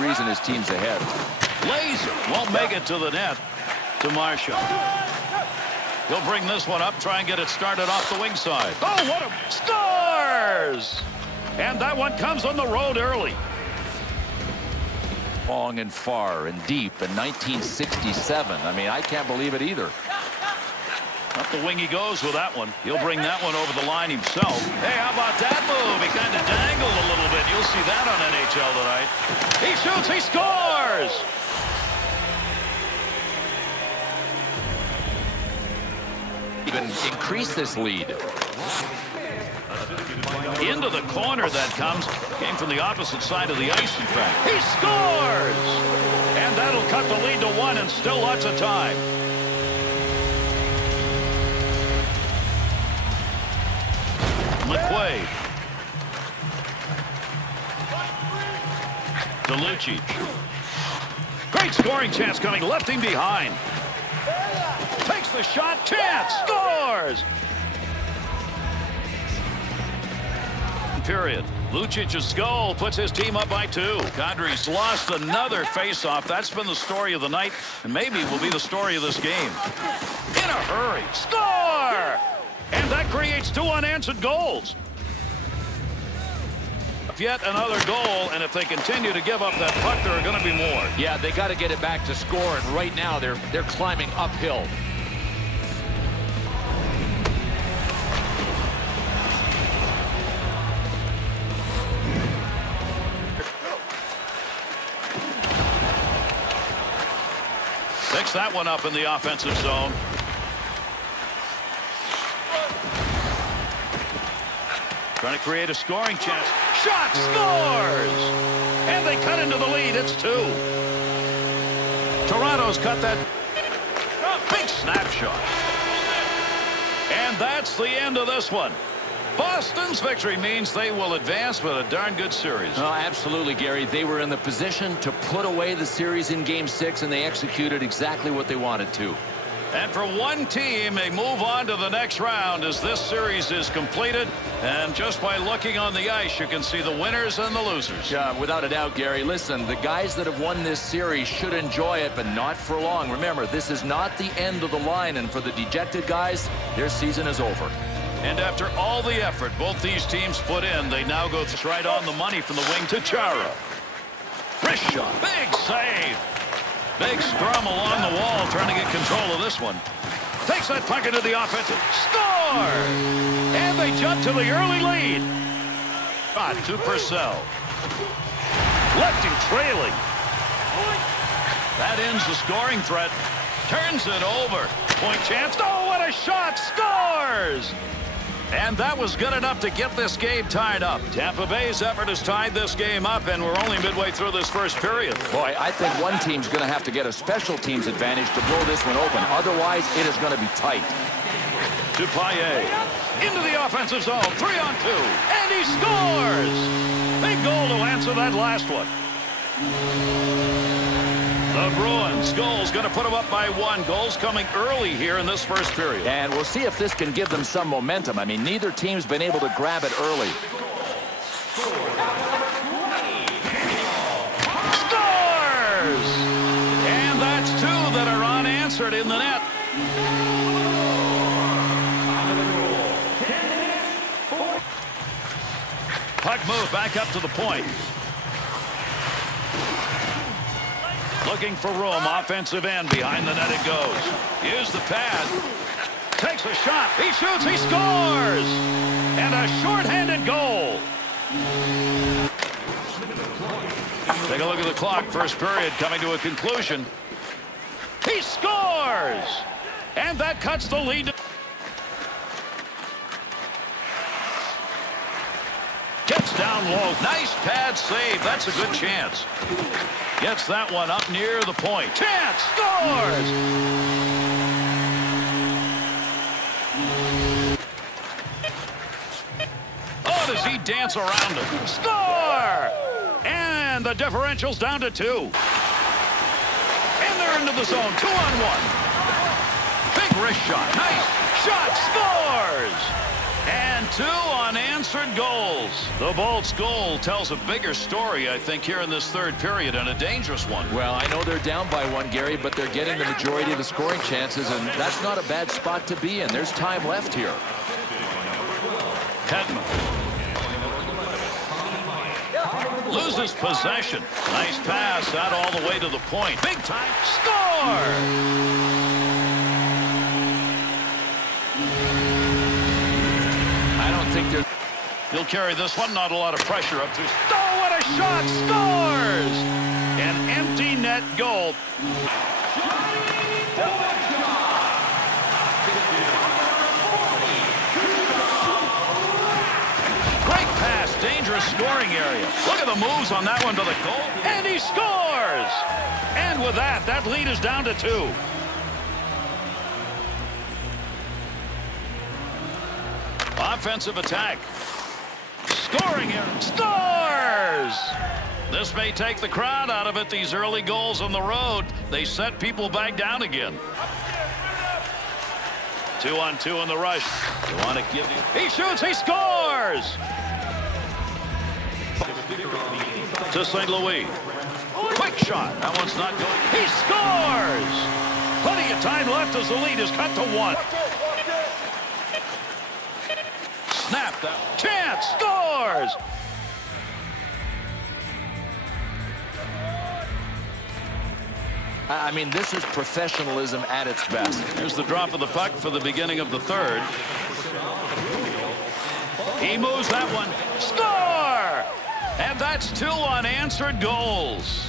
reason his team's ahead. Laser won't make it to the net to Marshall. He'll bring this one up, try and get it started off the wing side. Oh, what a scores! And that one comes on the road early. Long and far and deep in 1967. I mean, I can't believe it either. Up the wing he goes with that one. He'll bring that one over the line himself. Hey, how about that move? He kind of dangled a little bit. You'll see that on NHL tonight. He shoots, he scores! Even increase this lead. Into the corner that comes. Came from the opposite side of the ice, in fact. He scores! And that'll cut the lead to 1 and still lots of time. McQuaid. DeLucci. Great scoring chance coming. Left him behind. Takes the shot. Chance. Scores! Period. Lucic's goal puts his team up by 2. Kadri's lost another faceoff. That's been the story of the night, and maybe will be the story of this game. In a hurry. Score! And that creates 2 unanswered goals. Yet another goal, and if they continue to give up that puck, there are going to be more. Yeah, they got to get it back to score, and right now they're climbing uphill. Picks that one up in the offensive zone. Trying to create a scoring chance. Shot! Scores! And they cut into the lead. It's 2. Toronto's cut that. Big snapshot. And that's the end of this one. Boston's victory means they will advance with a darn good series. Oh, absolutely, Gary. They were in the position to put away the series in Game 6, and they executed exactly what they wanted to. And for one team, they move on to the next round as this series is completed. And just by looking on the ice, you can see the winners and the losers. Yeah, without a doubt, Gary. Listen, the guys that have won this series should enjoy it, but not for long. Remember, this is not the end of the line, and for the dejected guys, their season is over. And after all the effort both these teams put in, they now go right on the money from the wing to Chara. Wrist shot. Big save. Big scrum along the wall, trying to get control of this one. Takes that puck into the offensive. Score! And they jump to the early lead. To Purcell. Left him trailing. That ends the scoring threat. Turns it over. Point chance. Oh, what a shot! Scores! And that was good enough to get this game tied up. Tampa Bay's effort has tied this game up, and we're only midway through this first period. Boy, I think one team's going to have to get a special teams advantage to blow this one open. Otherwise, it is going to be tight. Dupaille into the offensive zone. 3-on-2. And he scores! Big goal to answer that last one. The Bruins goal's going to put them up by 1. Goals coming early here in this first period. And we'll see if this can give them some momentum. I mean, neither team's been able to grab it early. Scores! And that's 2 that are unanswered in the net. Puck move back up to the point. Looking for room, offensive end, behind the net it goes. Use the pad. Takes a shot. He shoots, he scores! And a shorthanded goal. Take a look at the clock. First period coming to a conclusion. He scores! And that cuts the lead. Gets down low. Nice pad save. That's a good chance. Gets that one up near the point. Chance! Scores! Oh, does he dance around it? Score! And the differential's down to 2. And they're into the zone. 2-on-1. Big wrist shot. Nice shot. Scores! And 2 unanswered goals. The Bolts' goal tells a bigger story, I think, here in this third period, and a dangerous one. Well, I know they're down by 1, Gary, but they're getting the majority of the scoring chances, and that's not a bad spot to be in. There's time left here. Hedman loses possession. Nice pass out all the way to the point. Big time score! I don't think there's... He'll carry this one. Not a lot of pressure up to... Oh, what a shot! Scores! An empty net goal. Great pass. Dangerous scoring area. Look at the moves on that one to the goal. And he scores! And with that, that lead is down to 2. Offensive attack. Scoring here. Scores! This may take the crowd out of it. These early goals on the road, they set people back down again. 2-on-2 in the rush. You want to give him. He shoots. He scores! To St. Louis. Quick shot. That one's not going. He scores! Plenty of time left as the lead is cut to 1. Snap that. Chance scores! I mean, this is professionalism at its best. Here's the drop of the puck for the beginning of the third. He moves that one. Score! And that's 2 unanswered goals.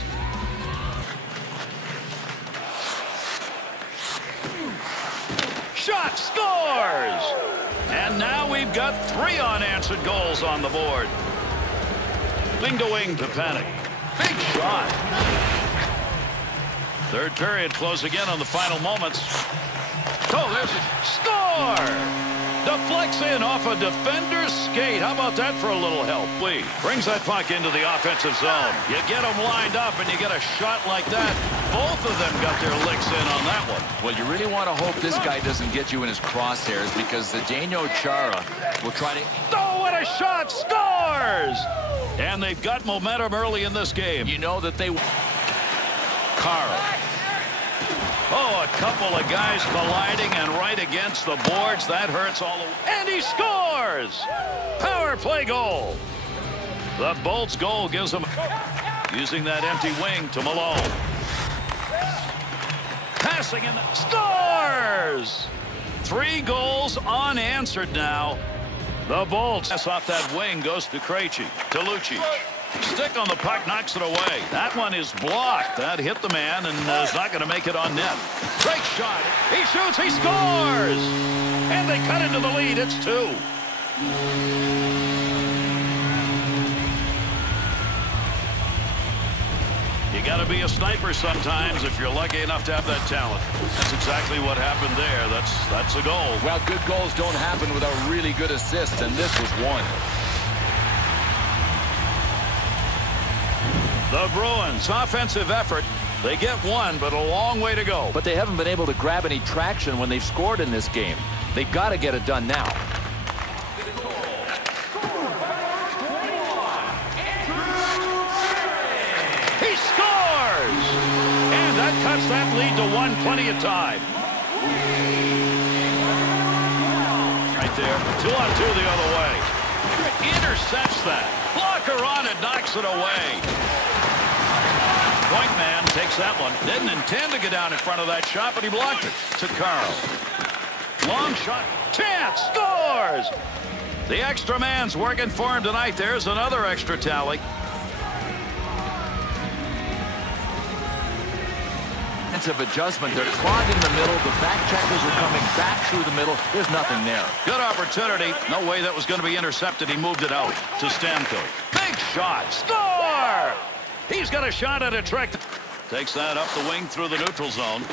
Shot scores! And now we've got 3 unanswered goals on the board. Wing to wing to Panic. Big shot. Third period closing in on the final moments. Oh, there's a score! Deflects in off a defender's skate. How about that for a little help? Lee brings that puck into the offensive zone. You get them lined up and you get a shot like that. Both of them got their licks in on that one. Well, you really want to hope this guy doesn't get you in his crosshairs, because the Daniel Chara will try to... Oh, what a shot! Scores! And they've got momentum early in this game. You know that they... Carl. Oh, a couple of guys colliding and right against the boards. That hurts all the way. And he scores! Power play goal. The Bolts goal gives them... Using that empty wing to Malone. Passing and scores! 3 goals unanswered now. The Bolts pass off that wing, goes to Krejci, to Lucic. Stick on the puck, knocks it away. That one is blocked. That hit the man and is not going to make it on net. Great shot. He shoots. He scores. And they cut into the lead. It's 2. You got to be a sniper sometimes if you're lucky enough to have that talent. That's exactly what happened there. That's a goal. Well, good goals don't happen without really good assists, and this was one. The Bruins, offensive effort. They get 1, but a long way to go. But they haven't been able to grab any traction when they've scored in this game. They've got to get it done now. He scores! And that cuts that lead to 1, plenty of time. Right there. 2-on-2 the other way. Intercepts that. Blocker on it, knocks it away. Point man takes that one. Didn't intend to get down in front of that shot, but he blocked it. To Carl. Long shot. Chance scores! The extra man's working for him tonight. There's another extra tally. Of adjustment. They're clogged in the middle. The back checkers are coming back through the middle. There's nothing there. Good opportunity. No way that was going to be intercepted. He moved it out to Stamkos. Big shot. Score! He's got a shot at a trick. Takes that up the wing through the neutral zone.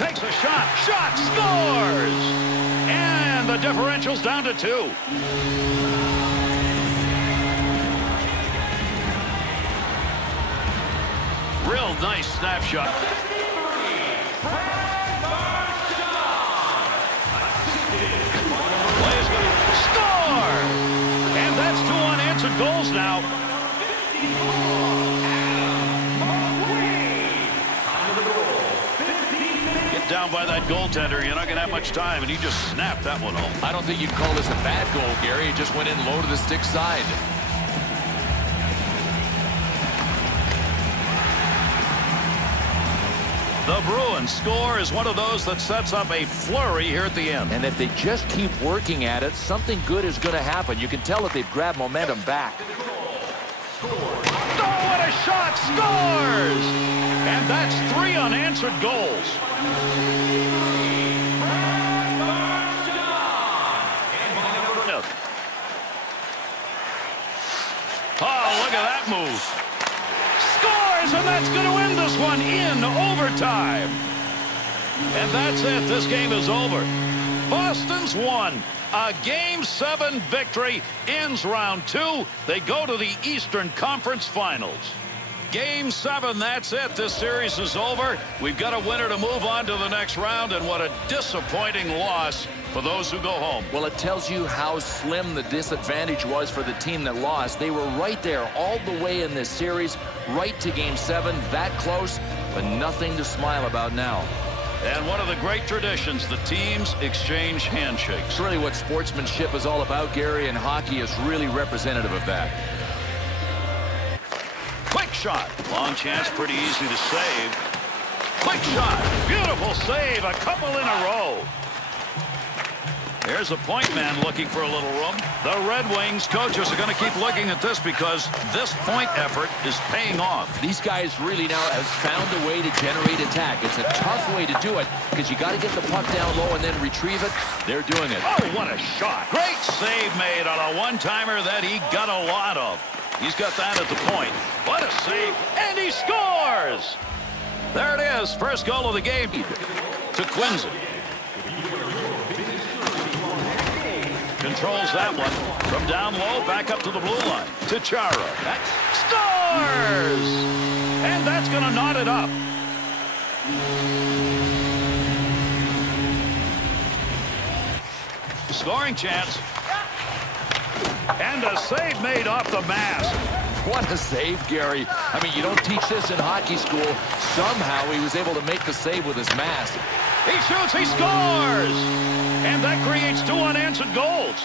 Takes a shot. Shot. Scores! And the differential's down to 2. Real nice snapshot. Play is going unanswered goals now. Get down by that goaltender. You're not going to have much time, and he just snapped that one home. I don't think you'd call this a bad goal, Gary. He just went in low to the stick side. The Bruins score is one of those that sets up a flurry here at the end. And if they just keep working at it, something good is going to happen. You can tell that they've grabbed momentum back. Oh, what a shot! Scores! And that's 3 unanswered goals. Oh, look at that move. Scores, and that's going to end this one in overtime. And that's it. This game is over. Boston's won. A Game 7 victory ends round 2. They go to the Eastern Conference Finals. Game 7, that's it. This series is over. We've got a winner to move on to the next round, and what a disappointing loss for those who go home. Well, it tells you how slim the disadvantage was for the team that lost. They were right there all the way in this series, right to Game 7, that close, but nothing to smile about now. And one of the great traditions, the teams exchange handshakes. It's really what sportsmanship is all about, Gary, and hockey is really representative of that. Quick shot. Long chance, pretty easy to save. Quick shot. Beautiful save. A couple in a row. There's a point man looking for a little room. The Red Wings coaches are going to keep looking at this because this point effort is paying off. These guys really now have found a way to generate attack. It's a tough way to do it because you got to get the puck down low and then retrieve it. They're doing it. Oh, what a shot. Great save made on a one-timer that he got a lot of. He's got that at the point. What a save. And he scores. There it is. First goal of the game to Quincy. Controls that one from down low, back up to the blue line to Chara. That scores, and that's going to knot it up. Scoring chance, and a save made off the mask. What a save, Gary. I mean, you don't teach this in hockey school. Somehow he was able to make the save with his mask. He shoots, he scores! And that creates 2 unanswered goals.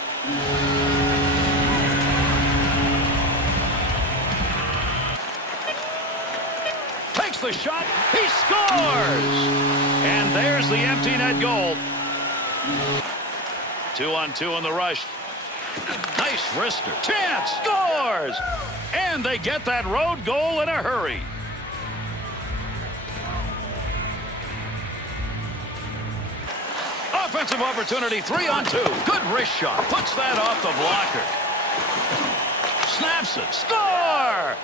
Takes the shot, he scores! And there's the empty net goal. 2-on-2 in the rush. Nice wrister. Chance, scores! And they get that road goal in a hurry. Offensive opportunity, 3-on-2. Good wrist shot. Puts that off the blocker. Snaps it. Score!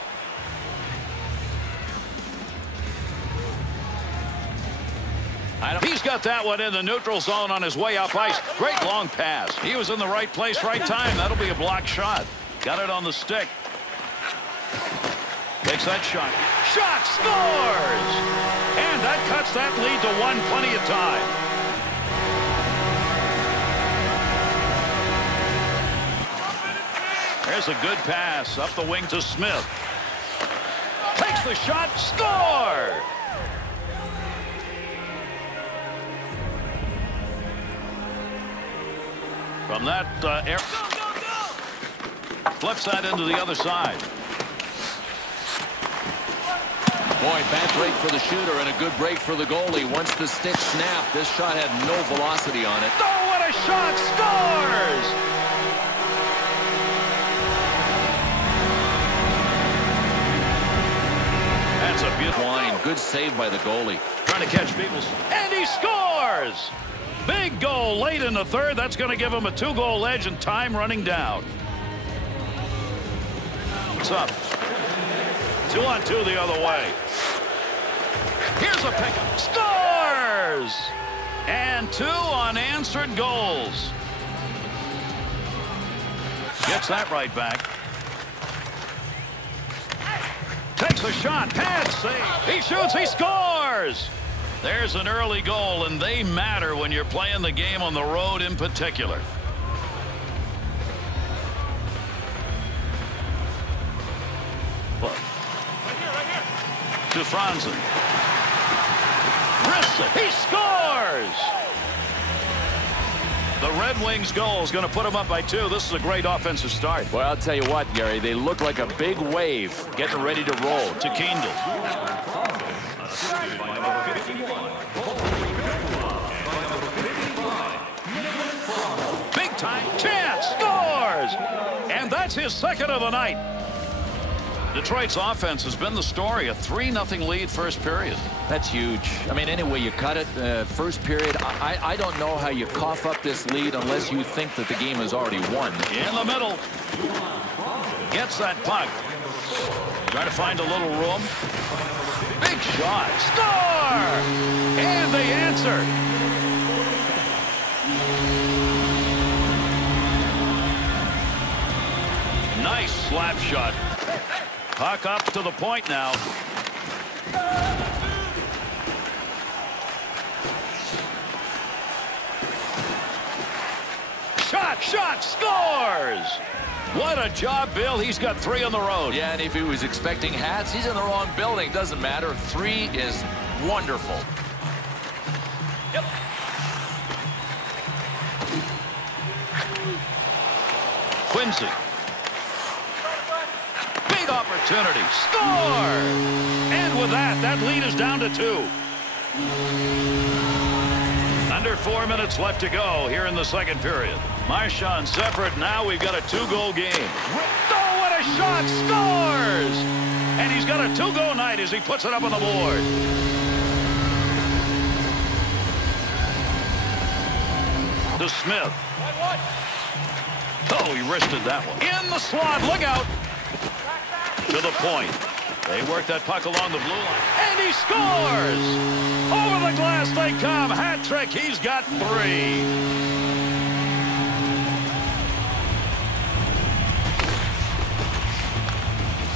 He's got that one in the neutral zone on his way up ice. Great long pass. He was in the right place, right time. That'll be a blocked shot. Got it on the stick. Takes that shot. Shot scores! And that cuts that lead to 1, plenty of time. There's a good pass up the wing to Smith. Takes the shot, score! From that air, flips that into the other side. Boy, bad break for the shooter and a good break for the goalie. Once the stick snapped, this shot had no velocity on it. Oh, what a shot! Scores! That's a beautiful line. Good save by the goalie. Trying to catch Peoples. And he scores! Big goal late in the third. That's going to give him a 2-goal edge and time running down. What's up? 2-on-2 the other way. Here's a pick. Scores! And 2 unanswered goals. Gets that right back. Takes the shot. Pad save. He shoots. He scores. There's an early goal, and they matter when you're playing the game on the road in particular. To Franzen. Wrists it. He scores! The Red Wings goal is going to put them up by 2. This is a great offensive start. Well, I'll tell you what, Gary, they look like a big wave getting ready to roll. To Kendall. Big time chance. Scores! And that's his second of the night. Detroit's offense has been the story. A 3-0 lead first period. That's huge. I mean, any way you cut it, first period, I don't know how you cough up this lead unless you think that the game is already won. In the middle. Gets that puck. Trying to find a little room. Big shot. Score! And they answer. Nice slap shot. Puck up to the point now. Shot, scores! What a job, Bill. He's got 3 on the road. Yeah, and if he was expecting hats, he's in the wrong building. Doesn't matter. 3 is wonderful. Yep. Quincy. Big opportunity. Score! And with that lead is down to 2. Under 4 minutes left to go here in the second period. Marchand separate. Now we've got a 2-goal game. Oh, what a shot! Scores! And he's got a 2-goal night as he puts it up on the board. To Smith. Oh, he wristed that one. In the slot. Look out. To the point. They work that puck along the blue line. And he scores! Over the glass they come. Hat trick. He's got 3.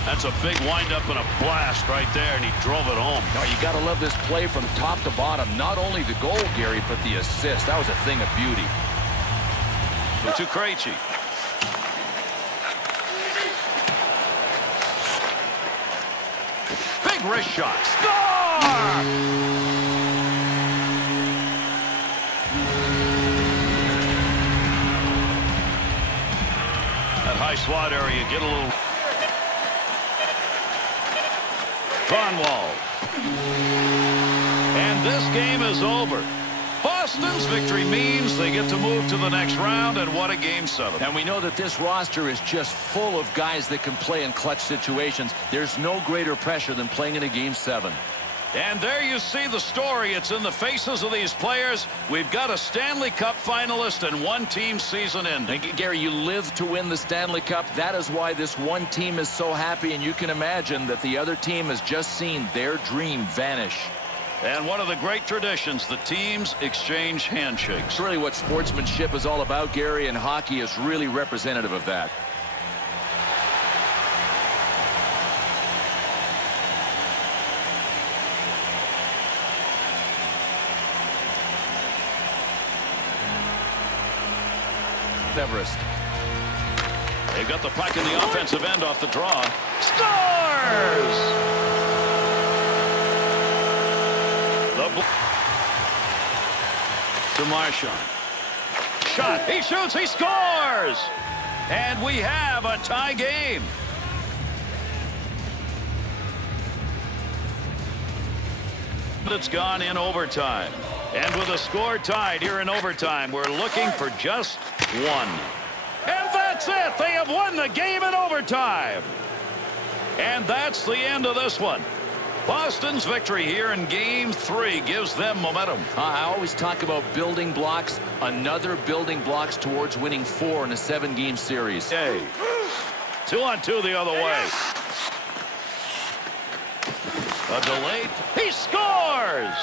That's a big windup and a blast right there, and he drove it home. Oh, you got to love this play from top to bottom. Not only the goal, Gary, but the assist. That was a thing of beauty. To Krejci. Big wrist shot. Score! That high slot area, get a little. Kronwall. And this game is over. Boston's victory means they get to move to the next round, and what a Game 7. And we know that this roster is just full of guys that can play in clutch situations. There's no greater pressure than playing in a Game 7. And there you see the story. It's in the faces of these players. We've got a Stanley Cup finalist and one team season ending. Gary, you live to win the Stanley Cup. That is why this one team is so happy, and you can imagine that the other team has just seen their dream vanish. And one of the great traditions, the teams exchange handshakes. It's really what sportsmanship is all about, Gary, and hockey is really representative of that. Everest. They've got the puck in the offensive end off the draw. Scores! To Marchand. Shot. He shoots. He scores! And we have a tie game. It's gone in overtime. And with a score tied here in overtime, we're looking for just one. And that's it. They have won the game in overtime. And that's the end of this one. Boston's victory here in Game 3 gives them momentum. I always talk about building blocks. Another building blocks towards winning 4 in a 7-game series. Hey, 2-on-2 the other way. A delayed. He scores!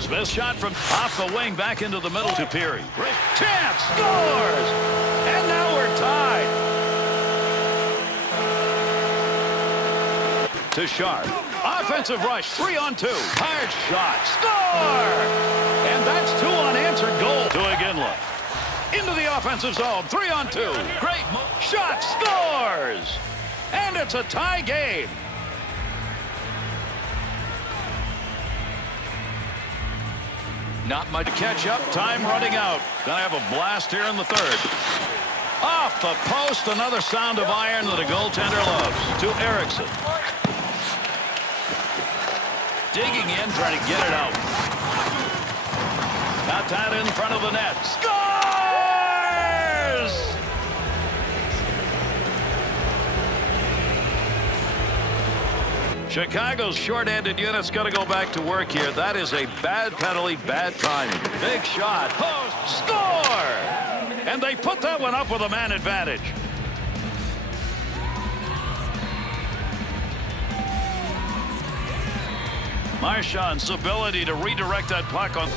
Smith shot from off the wing back into the middle to Peary. Chance scores! And now we're tied. To Sharp. Offensive rush, 3-on-2. Hard shot. Score! And that's 2 unanswered goals to Iginla. into the offensive zone. 3-on-2. Great move. Shot, scores! And it's a tie game. Not much to catch up. Time running out. Gonna have a blast here in the third. Off the post. Another sound of iron that a goaltender loves. To Erickson. Digging in, trying to get it out. Got that in front of the net. Scores! Chicago's short-handed unit's got to go back to work here. That is a bad penalty, bad timing. Big shot. Post. Score! And they put that one up with a man advantage. Marchand's ability to redirect that puck on.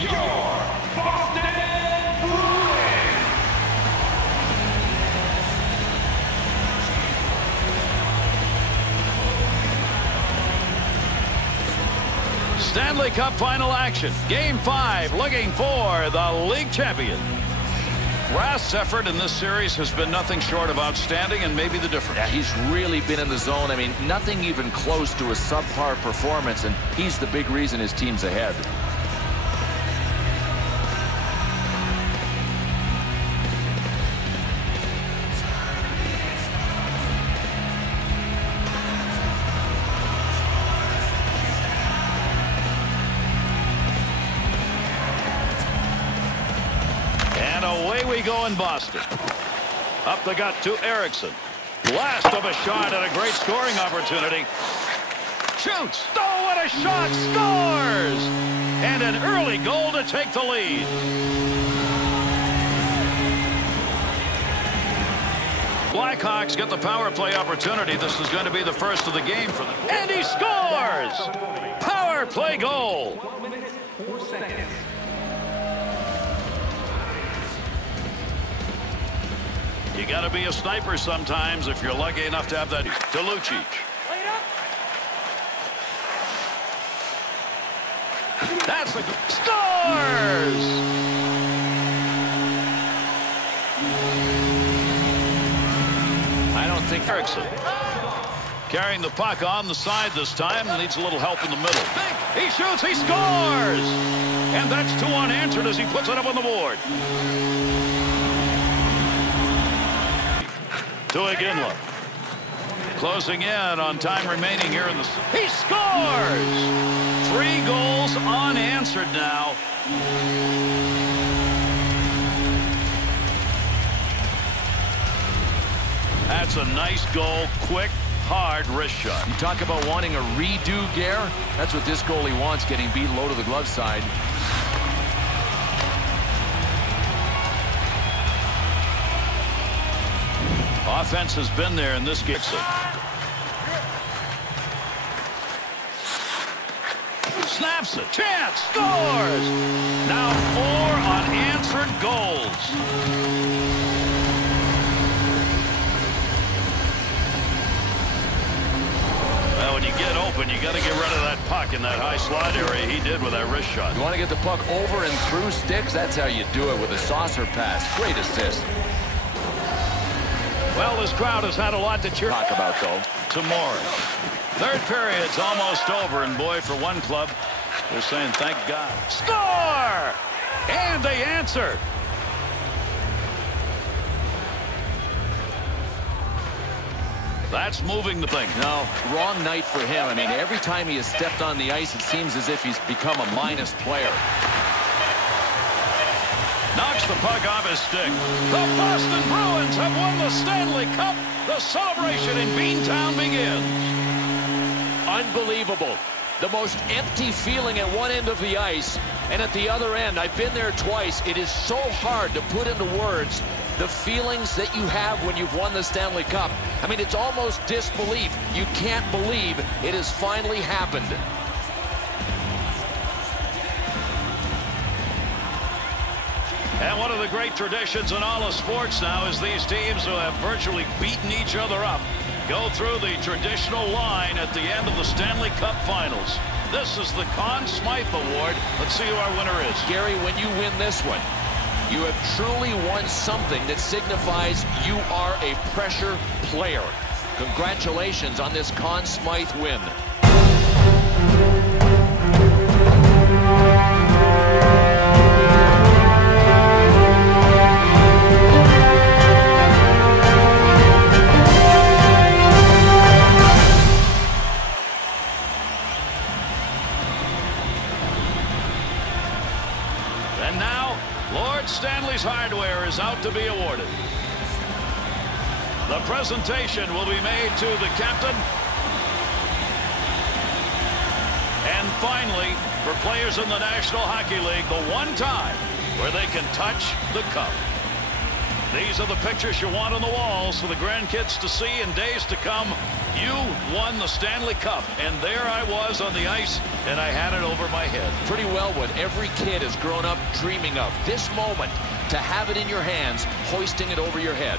Your Boston Bruins. Stanley Cup final action. Game 5, looking for the league champion. Rath's effort in this series has been nothing short of outstanding, and maybe the difference. Yeah, he's really been in the zone. I mean, nothing even close to a subpar performance, and he's the big reason his team's ahead. Away we go in Boston. Up the gut to Erickson. Blast of a shot and a great scoring opportunity. Shoots. Oh, what a shot. Scores! And an early goal to take the lead. Blackhawks get the power play opportunity. This is going to be the first of the game for them. And he scores! Power play goal. 1 minute, 4 seconds. You got to be a sniper sometimes if you're lucky enough to have that. To Lucic. That's the scores. I don't think Erickson carrying the puck on the side this time. Needs a little help in the middle. He shoots. He scores. And that's 2 unanswered as he puts it up on the board. To Iginla. Closing in on time remaining here in the... He scores! 3 goals unanswered now. That's a nice goal. Quick, hard wrist shot. You talk about wanting a redo, Gare. That's what this goalie wants, getting beat low to the glove side. Offense has been there in this game. Snaps it. Chance. Scores. Now 4 unanswered goals. Well, when you get open, you got to get rid of that puck in that high slot area. He did with that wrist shot. You want to get the puck over and through sticks? That's how you do it, with a saucer pass. Great assist. Well, this crowd has had a lot to talk about, though. Tomorrow. Third period's almost over, and boy, for one club, they're saying thank God. Score! And they answer. That's moving the thing. No, wrong night for him. I mean, every time he has stepped on the ice, it seems as if he's become a minus player. Knocks the puck off his stick. The Boston Bruins have won the Stanley Cup. The celebration in Beantown begins. Unbelievable. The most empty feeling at one end of the ice, and at the other end, I've been there twice. It is so hard to put into words the feelings that you have when you've won the Stanley Cup. I mean, it's almost disbelief. You can't believe it has finally happened. And one of the great traditions in all of sports now is these teams who have virtually beaten each other up go through the traditional line at the end of the Stanley Cup Finals. This is the Conn Smythe Award. Let's see who our winner is. Gary, when you win this one, you have truly won something that signifies you are a pressure player. Congratulations on this Conn Smythe win. And now, Lord Stanley's hardware is out to be awarded. The presentation will be made to the captain. And finally, for players in the National Hockey League, the one time where they can touch the cup. These are the pictures you want on the walls for the grandkids to see in days to come. You won the Stanley Cup, and there I was on the ice, and I had it over my head. Pretty well what every kid has grown up dreaming of. This moment, to have it in your hands, hoisting it over your head.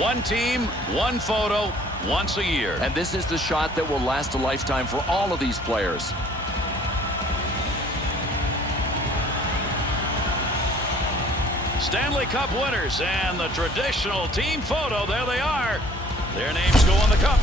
One team, one photo, once a year. And this is the shot that will last a lifetime for all of these players. Stanley Cup winners and the traditional team photo. There they are. Their names go on the cup.